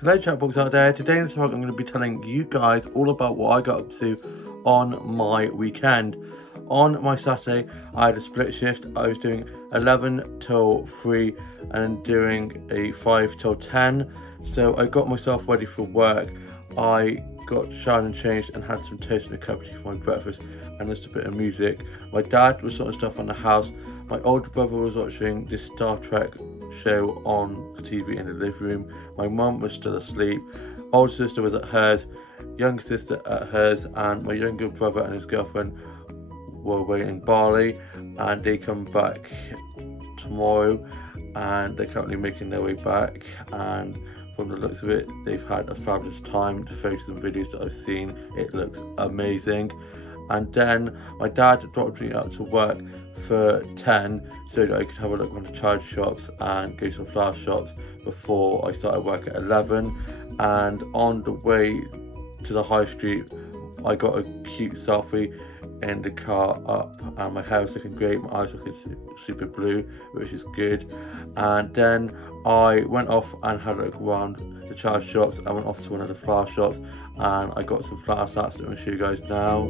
Hello chatbox out there. Today in this vlog I'm going to be telling you guys all about what I got up to on my weekend. On my Saturday I had a split shift. I was doing 11 till 3 and doing a 5 till 10. So I got myself ready for work. I got showered and changed and had some toast and a cup of tea for my breakfast and just a bit of music. My dad was sorting stuff on the house. My older brother was watching this Star Trek show on the TV in the living room. My mum was still asleep. Older sister was at hers, younger sister at hers, and my younger brother and his girlfriend were away in Bali, and they come back tomorrow and they're currently making their way back, and from the looks of it they've had a fabulous time. The photos and videos that I've seen, it looks amazing. And then my dad dropped me out to work for 10 so that I could have a look around the charity shops and go to some flower shops before I started work at 11. And on the way to the high street I got a cute selfie in the car up, and my hair was looking great, my eyes looking super blue, which is good. And then I went off and had a look around the charity shops. I went off to one of the flower shops and I got some flower sets that I'm going to show you guys now.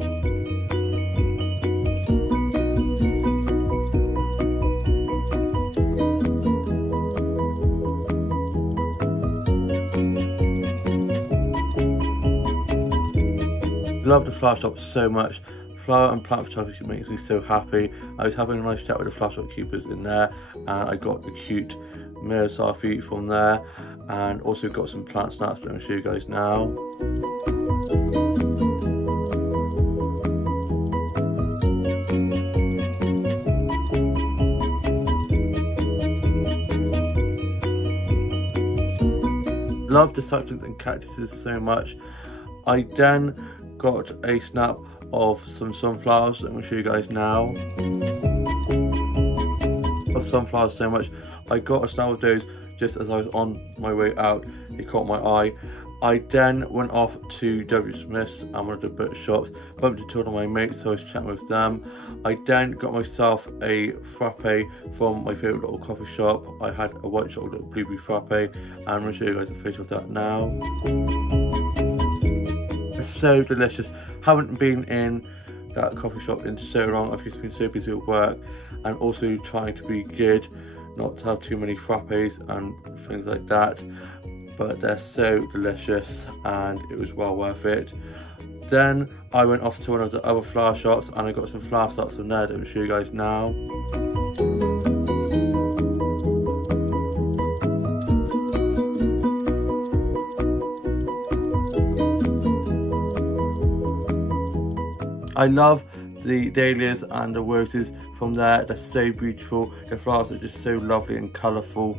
Love the flower shop so much. Flower and plant photography makes me so happy. I was having a nice chat with the flower shop keepers in there, and I got the cute mirror selfie from there, and also got some plant snaps that I'm going to show you guys now. Love the succulents and cactuses so much. I then got a snap of some sunflowers that I'm going to show you guys now. Of sunflowers so much. I got a snap of those just as I was on my way out. It caught my eye. I then went off to W. Smith's and one of the book shops, bumped into one of my mates, so I was chatting with them. I then got myself a frappe from my favourite little coffee shop. I had a white chocolate blueberry frappe, and I'm going to show you guys a photo of that now. It's so delicious. Haven't been in that coffee shop in so long. I've just been so busy with work and also trying to be good, not to have too many frappes and things like that, but they're so delicious and it was well worth it. Then I went off to one of the other flower shops and I got some flower starts from there that I'll show you guys now. I love the dahlias and the roses from there. They're so beautiful. The flowers are just so lovely and colourful.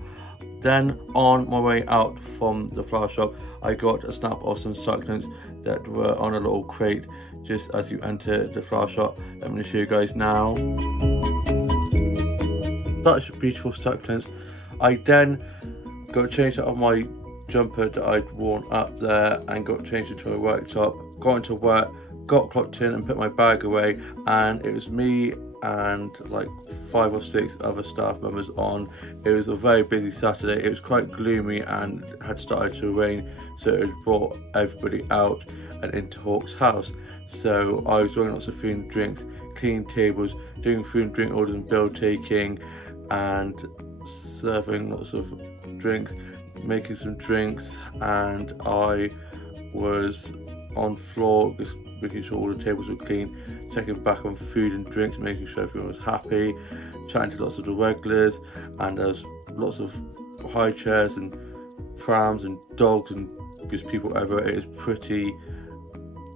Then on my way out from the flower shop I got a snap of some succulents that were on a little crate just as you enter the flower shop. I'm going to show you guys now. Such beautiful succulents. I then got changed out of my jumper that I'd worn up there and got changed into a worktop, got into work, got clocked in and put my bag away, and it was me and like 5 or 6 other staff members on. It was a very busy Saturday. It was quite gloomy and had started to rain, so it brought everybody out and into Hawk's house. So I was doing lots of food and drinks, cleaning tables, doing food and drink orders and bill taking, and serving lots of drinks, making some drinks, and I was on floor just making sure all the tables were clean, checking back on food and drinks, making sure everyone was happy, chatting to lots of the regulars, and there's lots of high chairs and prams and dogs and just people everywhere. It is pretty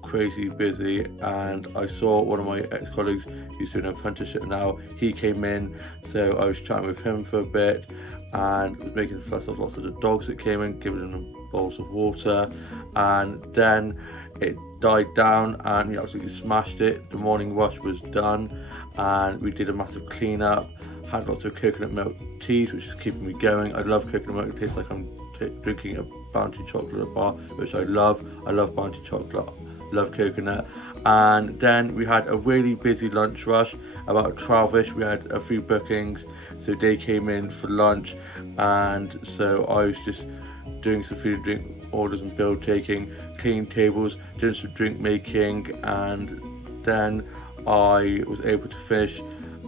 crazy busy, and I saw one of my ex-colleagues who's doing an apprenticeship now. He came in, so I was chatting with him for a bit and was making fuss of lots of the dogs that came in, giving them bowls of water, and then it died down and we absolutely smashed it. The morning rush was done and we did a massive clean up, had lots of coconut milk teas which is keeping me going. I love coconut milk. It tastes like I'm drinking a Bounty chocolate bar, which I love. I love Bounty chocolate, love coconut. And then we had a really busy lunch rush, about 12ish. We had a few bookings, so they came in for lunch, and so I was just doing some food and drink orders and bill taking, cleaning tables, doing some drink making, and then I was able to finish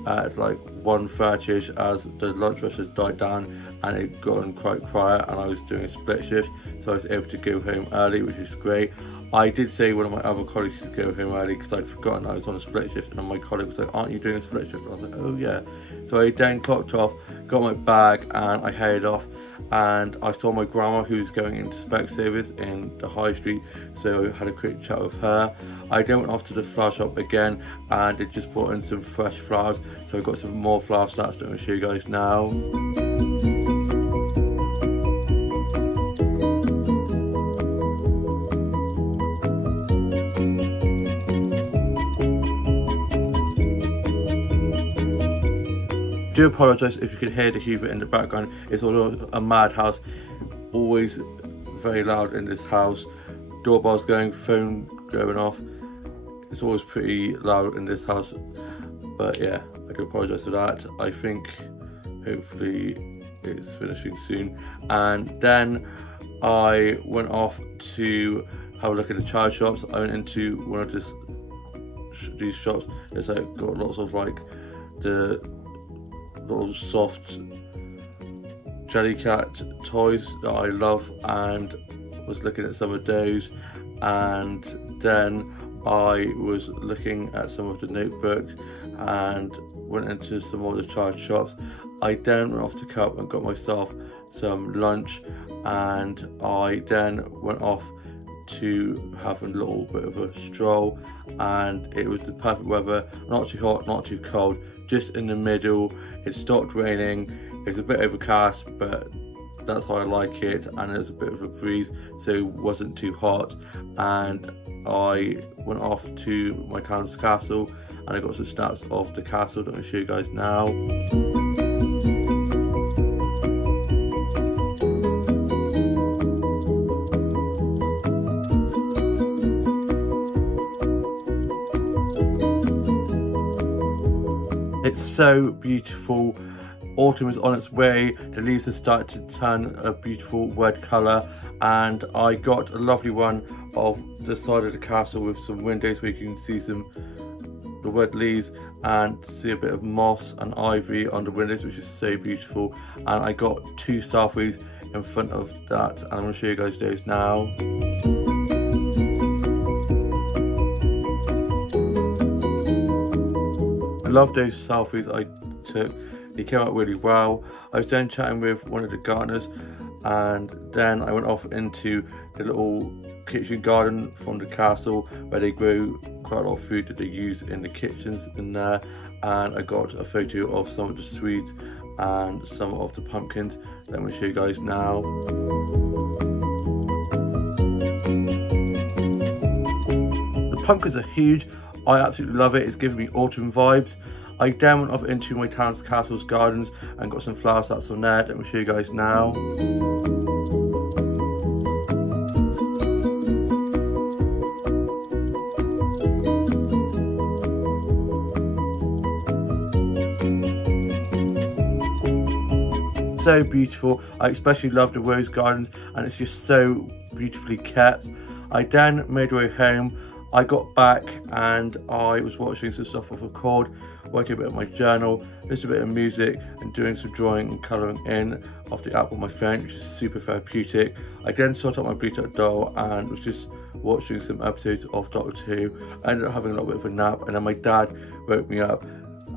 at like 1:30ish as the lunch rush had died down and it gotten quite quiet, and I was doing a split shift, so I was able to go home early, which is great. I did say one of my other colleagues to go home early because I'd forgotten I was on a split shift, and my colleague was like, "Aren't you doing a split shift?" And I was like, "Oh yeah." So I then clocked off, got my bag, and I headed off. And I saw my grandma who was going into Specsavers in the high street, so I had a quick chat with her. I then went off to the flower shop again, and they just brought in some fresh flowers, so I got some more flower snaps that I'm going to show you guys now. I do apologise if you can hear the Hoover in the background. It's all a madhouse, always very loud in this house. Doorbells going, phone going off. It's always pretty loud in this house, but yeah, I do apologise for that. I think hopefully it's finishing soon. And then I went off to have a look at the chai shops. I went into one of these shops. It's like got lots of like the little soft Jellycat toys that I love, and was looking at some of those. And then I was looking at some of the notebooks and went into some of the chai shops. I then went off to Cup and got myself some lunch, and I then went off to have a little bit of a stroll, and it was the perfect weather, not too hot, not too cold, just in the middle. It stopped raining, it was a bit overcast, but that's how I like it, and there's a bit of a breeze, so it wasn't too hot. And I went off to my town's castle, and I got some snaps of the castle that I'm going to show you guys now. It's so beautiful. Autumn is on its way. The leaves have started to turn a beautiful red colour, and I got a lovely one of the side of the castle with some windows where you can see the red leaves and see a bit of moss and ivy on the windows, which is so beautiful. And I got 2 selfies in front of that, and I'm going to show you guys those now. I love those selfies I took. They came out really well. I was then chatting with one of the gardeners, and then I went off into the little kitchen garden from the castle where they grow quite a lot of food that they use in the kitchens in there, and I got a photo of some of the sweets and some of the pumpkins that I'm going to show you guys now. The pumpkins are huge. I absolutely love it. It's giving me autumn vibes. I then went off into my town's castle's gardens and got some flower sets on there that I'm going to show you guys now. So beautiful. I especially love the rose gardens, and it's just so beautifully kept. I then made my way home. I got back and I was watching some stuff off record, working a bit on my journal, listening to a bit of music, and doing some drawing and colouring in off the app on my phone, which is super therapeutic. I then sorted out my Bluetooth doll and was just watching some episodes of Doctor Who. I ended up having a little bit of a nap, and then my dad woke me up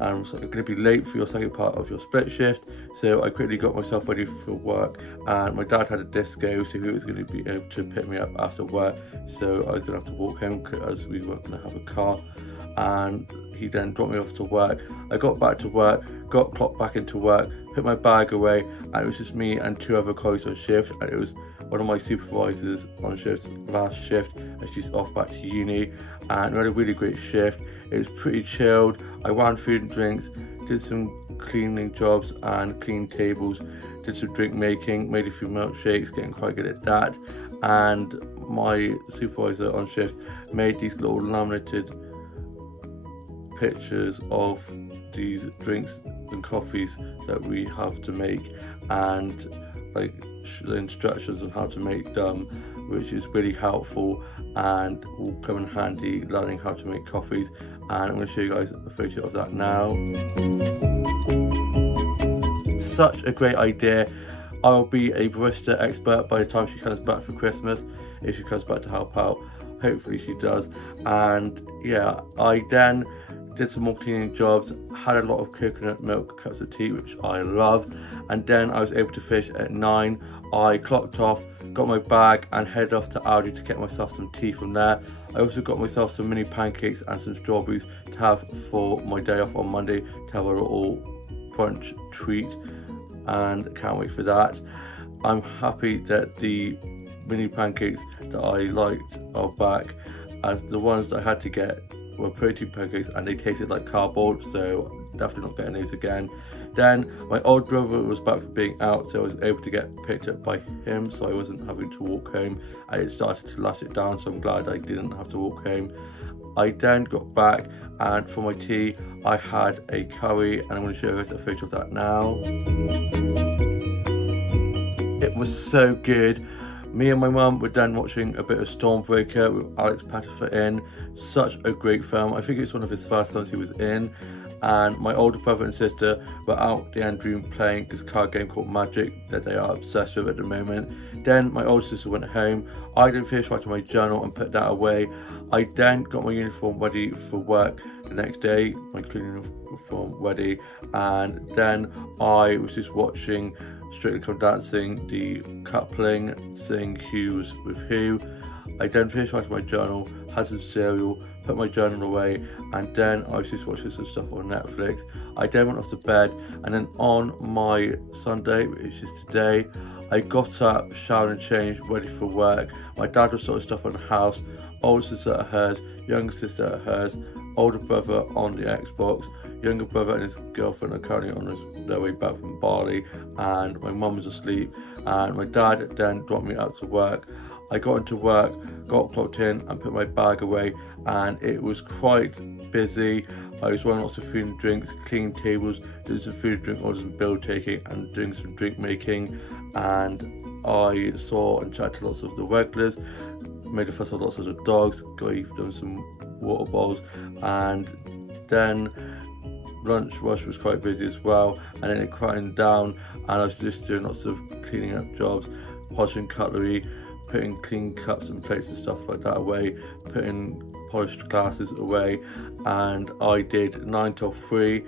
and was like, "I'm going to be late for your second part of your split shift." So I quickly got myself ready for work, and my dad had a disco, so he was going to be able to pick me up after work, so I was going to have to walk home because we weren't going to have a car. And he then dropped me off to work. I got back to work, got clocked back into work, put my bag away, and it was just me and 2 other colleagues on shift, and it was one of my supervisors on shift last shift, and she's off back to uni, and we had a really great shift. It was pretty chilled. I ran food and drinks, did some cleaning jobs and cleaned tables, did some drink making, made a few milkshakes, getting quite good at that. And my supervisor on shift made these little laminated pictures of these drinks and coffees that we have to make, and like the instructions on how to make them, which is really helpful and will come in handy learning how to make coffees. And I'm going to show you guys a photo of that now. Such a great idea. I'll be a barista expert by the time she comes back for Christmas, if she comes back to help out. Hopefully she does. And yeah, I then did some more cleaning jobs, had a lot of coconut milk cups of tea, which I love, and then I was able to finish at 9. I clocked off, got my bag and headed off to Aldi to get myself some tea from there. I also got myself some mini pancakes and some strawberries to have for my day off on Monday, to have a little brunch treat, and can't wait for that. I'm happy that the mini pancakes that I liked are back, as the ones that I had to get were protein pancakes and they tasted like cardboard, so definitely not getting those again. Then my old brother was back from being out, so I was able to get picked up by him, so I wasn't having to walk home. I had started to lash it down, so I'm glad I didn't have to walk home. I then got back, and for my tea I had a curry, and I'm going to show you guys a photo of that now. It was so good. Me and my mum were then watching a bit of Stormbreaker with Alex Pettyfer in. Such a great film. I think it's one of his first films he was in. And my older brother and sister were out the end room playing this card game called Magic that they are obsessed with at the moment. Then my older sister went home. I then finished writing my journal and put that away. I then got my uniform ready for work the next day, my cleaning uniform ready, and then I was just watching Strictly Come Dancing, the coupling, seeing who's with who. I then finished writing my journal, had some cereal, put my journal away, and then I was just watching some stuff on Netflix. I then went off to bed, and then on my Sunday, which is today, I got up, showered and changed, ready for work. My dad was sorting stuff on the house, older sister at hers, younger sister at hers, older brother on the Xbox, younger brother and his girlfriend are currently on their way back from Bali, and my mum was asleep, and my dad then dropped me out to work. I got into work, got clocked in and put my bag away, and it was quite busy. I was running lots of food and drinks, cleaning tables, doing some food and drink orders and bill taking, and doing some drink making, and I saw and chatted to lots of the regulars, made a fuss of lots of the dogs, gave them some water bowls, and then lunch rush was quite busy as well, and then it quieted down, and I was just doing lots of cleaning up jobs, polishing cutlery, putting clean cups and plates and stuff like that away, putting polished glasses away, and I did 9 till 3,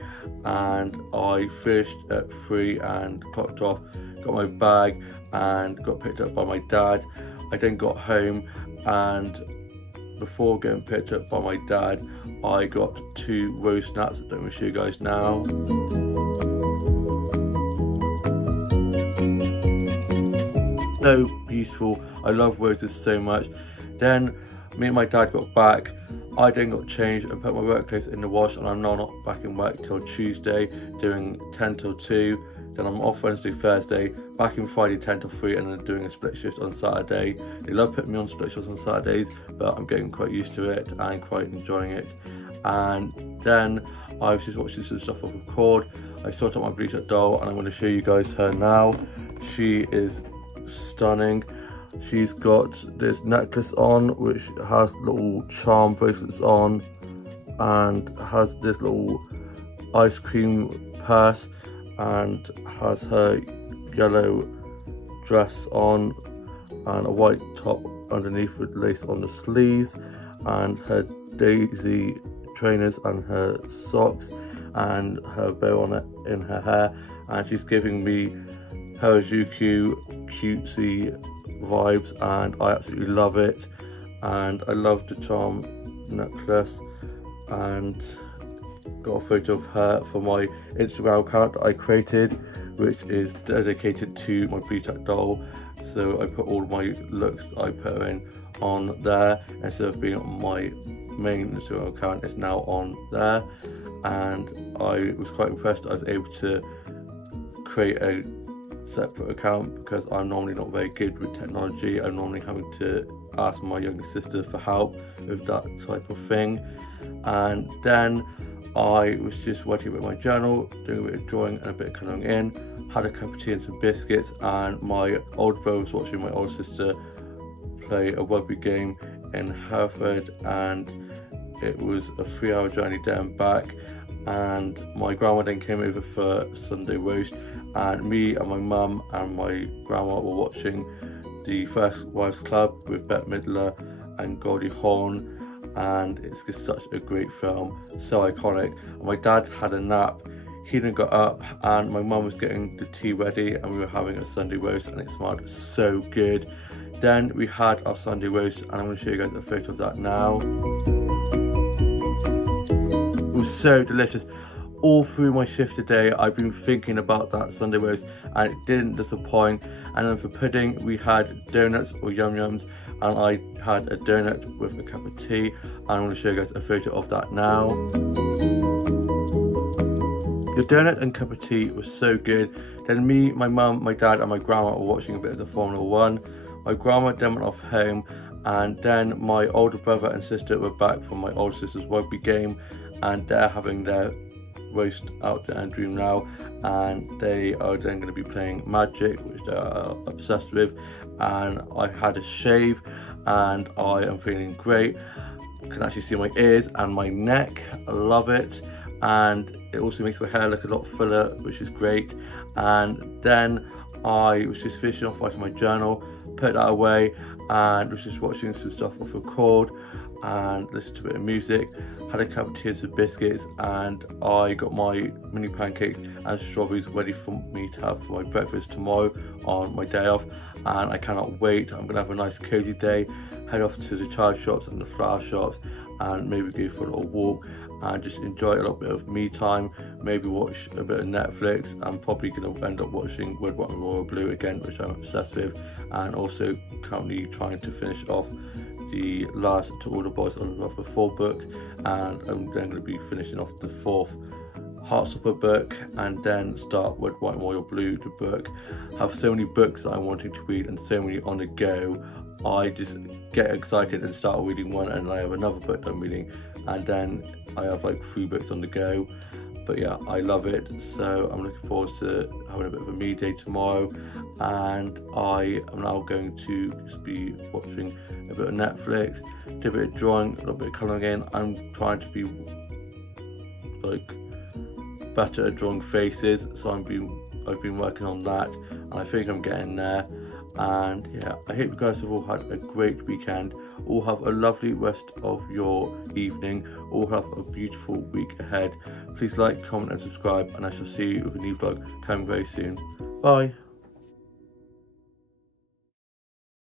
and I finished at 3 and clocked off, got my bag and got picked up by my dad. I then got home, and before getting picked up by my dad, I got 2 rose snaps that I'm going to show you guys now. So beautiful. I love roses so much. Then me and my dad got back. I then got changed and put my work clothes in the wash, and I'm now not back in work till Tuesday, doing 10 till 2. Then I'm off Wednesday, Thursday, back in Friday 10 till 3, and then doing a split shift on Saturday. They love putting me on split shifts on Saturdays, but I'm getting quite used to it and quite enjoying it. And then I was just watching some stuff off record. I sorted out my bleach up doll, and I'm going to show you guys her now. She is stunning. She's got this necklace on which has little charm bracelets on, and has this little ice cream purse, and has her yellow dress on and a white top underneath with lace on the sleeves, and her daisy trainers and her socks and her bow on it in her hair, and she's giving me Harajuku cutesy vibes, and I absolutely love it. And I love the charm necklace, and got a photo of her for my Instagram account that I created, which is dedicated to my bleach up doll. So I put all my looks that I put her in on there, instead of being on my main Instagram account. It's now on there, and I was quite impressed I was able to create a separate account, because I'm normally not very good with technology. I'm normally having to ask my younger sister for help with that type of thing. And then I was just working a bit of my journal, doing a bit of drawing and a bit of colouring in, had a cup of tea and some biscuits, and my old brother was watching my older sister play a rugby game in Hereford, and it was a 3-hour journey there and back. And my grandma then came over for Sunday roast, and me and my mum and my grandma were watching The First Wives Club with Bette Midler and Goldie Hawn, and it's just such a great film, so iconic. And my dad had a nap, he then got up, and my mum was getting the tea ready, and we were having a Sunday roast, and it smelled so good. Then we had our Sunday roast, and I'm going to show you guys a photo of that now. It was so delicious. All through my shift today, I've been thinking about that Sunday roast, and it didn't disappoint. And then for pudding, we had donuts or yum yums, and I had a donut with a cup of tea, and I'm going to show you guys a photo of that now. The donut and cup of tea was so good. Then me, my mum, my dad and my grandma were watching a bit of the Formula 1. My grandma then went off home, and then my older brother and sister were back from my older sister's rugby game, and they're having their roast out to end room now, and they are then going to be playing Magic, which they are obsessed with. And I had a shave, and I am feeling great. You can actually see my ears and my neck. I love it, and it also makes my hair look a lot fuller, which is great. And then I was just finishing off writing my journal, put that away, and was just watching some stuff off record and listened to a bit of music, had a cup of tea and some biscuits, and I got my mini pancakes and strawberries ready for me to have for my breakfast tomorrow on my day off. And I cannot wait. I'm gonna have a nice cozy day, head off to the chai shops and the flower shops, and maybe go for a little walk and just enjoy a little bit of me time, maybe watch a bit of Netflix. I'm probably gonna end up watching Red, White and Royal Blue again, which I'm obsessed with, and also currently trying to finish off the last To All the Boys I Love Before books, and I'm then going to be finishing off the 4th Heartstopper book, and then start Red, White and Royal Blue, the book. I have so many books that I'm wanting to read and so many on the go. I just get excited and start reading one, and I have another book I'm reading, and then I have like 3 books on the go. But yeah, I love it, so I'm looking forward to having a bit of a me day tomorrow. And I am now going to just be watching a bit of Netflix, do a bit of drawing, a little bit of colouring in. I'm trying to be like better at drawing faces, so I've been working on that, and I think I'm getting there. And yeah, I hope you guys have all had a great weekend, all have a lovely rest of your evening, all have a beautiful week ahead. Please like, comment and subscribe, and I shall see you with a new vlog coming very soon. Bye.